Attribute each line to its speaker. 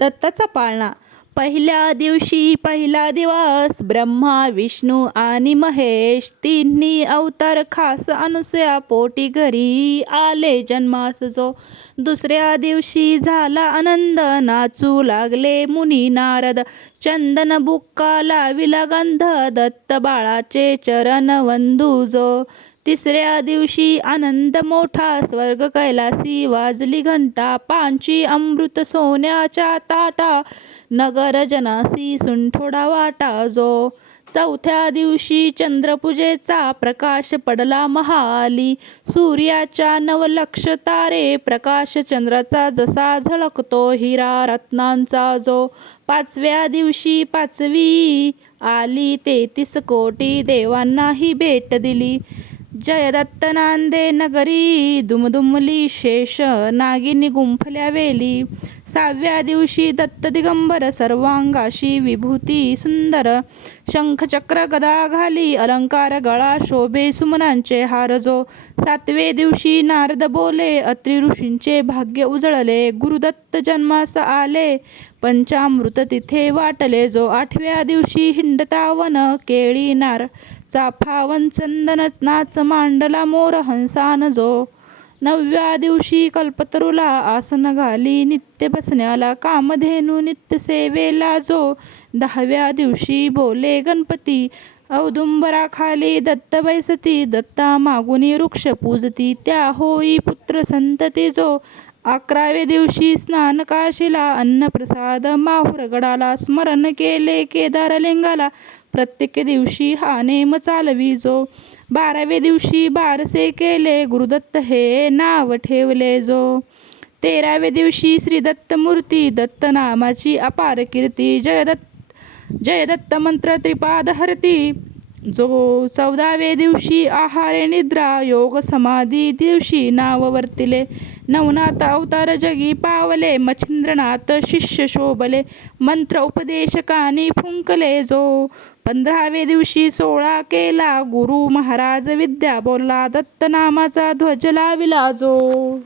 Speaker 1: दत्ताचा पाळणा. पहिल्या दिवशी पहिला दिवस ब्रह्मा विष्णू आणि महेश तिन्ही अवतार खास अनुसया पोटी घरी आले जन्मास. जो दुसऱ्या दिवशी झाला आनंद नाचू लागले मुनी नारद. चंदन बुक्का लाविला गंध दत्त बाळाचे चरण वंदू जो तिसऱ्या दिवशी आनंद मोठा स्वर्ग कैलासी वाजली घंटा पांची अमृत सोन्याच्या ताटा नगर जनासी सुंठोडा वाटा जो चौथ्या दिवशी चंद्रपूजेचा प्रकाश पडला महाली सूर्याच्या नवलक्ष तारे प्रकाश चंद्राचा जसा झळकतो हिरा रत्नांचा जो पाचव्या दिवशी पाचवी आली तेहतीस कोटी देवांनाही भेट दिली. जयदत्त नांदे नगरी दुमदुमली शेष नागिनी गुंफल्या वेली सहाव्या दिवशी दत्त दिगंबर सर्वांगाशी विभूती सुंदर शंखचक्र गदा घाली अलंकार गळा शोभे सुमनांचे हार जो सातवे दिवशी नारद बोले अत्रि ऋषींचे भाग्य उजळले गुरुदत्त जन्मास आले पंचामृत तिथे वाटले जो आठव्या दिवशी हिंडतावन केळी नार चाफावन चंदन नाच मांडला मोर हंसान जो. नवव्या दिवशी कल्पतरुला आसन घाली नित्य बसण्याला कामधेनू नित्य सेवेला जो. दहाव्या दिवशी बोले गणपती औदुंबराखाली दत्त बैसती दत्ता मागुनी वृक्ष पूजती त्या होई पुत्र संतती जो. अकराव्या दिवशी स्नान काशीला अन्नप्रसाद माहुरगडाला स्मरण केले केदारलिंगाला प्रत्येक दिवशी हा नेम चालवी जो. बाराव्या दिवशी बारसे केले गुरुदत्त हे नाव ठेवले जो. तेराव्या दिवशी श्री दत्तमूर्ती दत्त नामाची अपार कीर्ती जयदत्त जयदत्त मंत्र त्रिपाद हरती. जो चौदाव्या दिवशी आहारे निद्रा योग समाधी दिवशी नाव वर्तिले नवनाथ अवतार जगी पावले मच्छिंद्रनाथ शिष्य शोभले मंत्र उपदेशकानी फुंकले जो. पंधरावे दिवशी सोळा केला गुरु महाराज विद्या बोलला दत्तनामाचा ध्वज लाविला जो.